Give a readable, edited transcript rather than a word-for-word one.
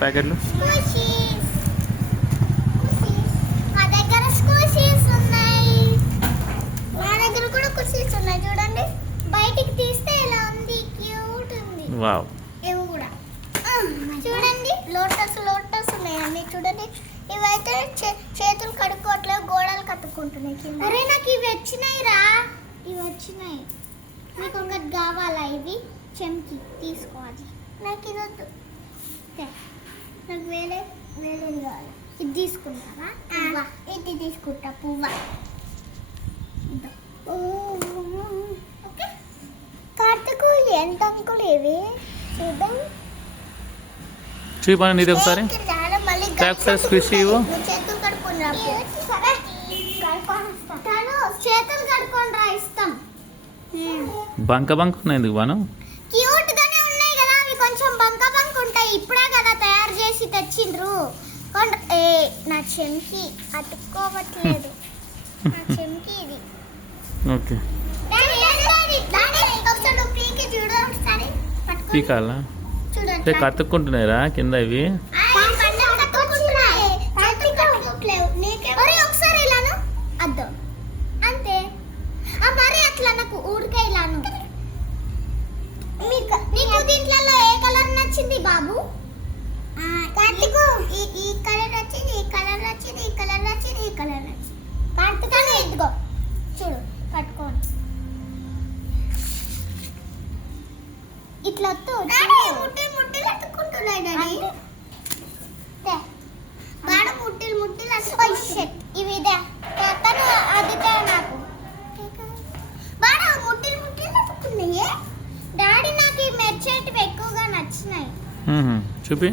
ప్యాకెట్లు. మా దగ్గర స్కూషీస్ ఉన్నాయి, మా దగ్గర కూడా కుషీస్ ఉన్నాయి. చూడండి, బయటికి తీస్తే ఇలా ఉంది, క్యూట్ ఉంది. వావ్. ఇవి కూడా చూడండి, లోటస్ ఉన్నాయి అన్ని. చూడండి, ఇవైతే చేతులు కడుక్కోవట్లేదు, గోడలు కట్టుకుంటున్నాయి కింద. అరే నాకు ఇవి వచ్చినాయి రా, ఇవి వచ్చినాయి. మీకు ఒకటి కావాలా? ఇవి చెంకి తీసుకోవాలి. నాకు ఇది వద్దు, నాకు వేరేది కావాలి. ఇది తీసుకుంటావా? ఇది తీసుకుంటా. పువ్వా? ఓకే. కార్తీకు ఎంత అంకులు ఇవి చూద్దాం. చూపండి నీది ఒకసారి. చేతులు కడుక్కొని రా, ఇస్తాం. బంక ఉన్నాయి ఎందుకు బాను? క్యూట్ గానే ఉన్నాయి కదా అవి, కొంచెం బంక ఉంటాయి. ఇప్పుడే కదా తయారు చేసి తెచ్చిండ్రు. నా చెంకి అతుక్కోవట్లేదు. నా చెంకి ఇది. ఓకే. పీకాలా? చూడండి, కతుక్కుంటున్నాయిరా కింద ఇవి. ఒకసారి ఇలాను అద్దు అంతే. మరి అట్లా నాకు ఊరికే ఇలాను. నీకు దీంట్లో ఏ కలర్ నచ్చింది బాబు? కార్తీకు ఈ కలర్ నచ్చింది, ఈ కలర్ నచ్చింది, ఈ కలర్ నచ్చింది, ఈ కలర్ నచ్చింది. కార్తీకు ఇదిగో చూడు, పట్టుకోండి. ఇట్లా ముట్టలు అతుక్కుంటున్నాయి డాడీ. బాడు ముట్టలు ఇవి ఇదే తను అదితే నాకు బాడు ముట్టలు అతుక్కున్నాయి డాడీ. నాకు ఈ మెచ్చేటివి ఎక్కువగా నచ్చినాయి. చూపి.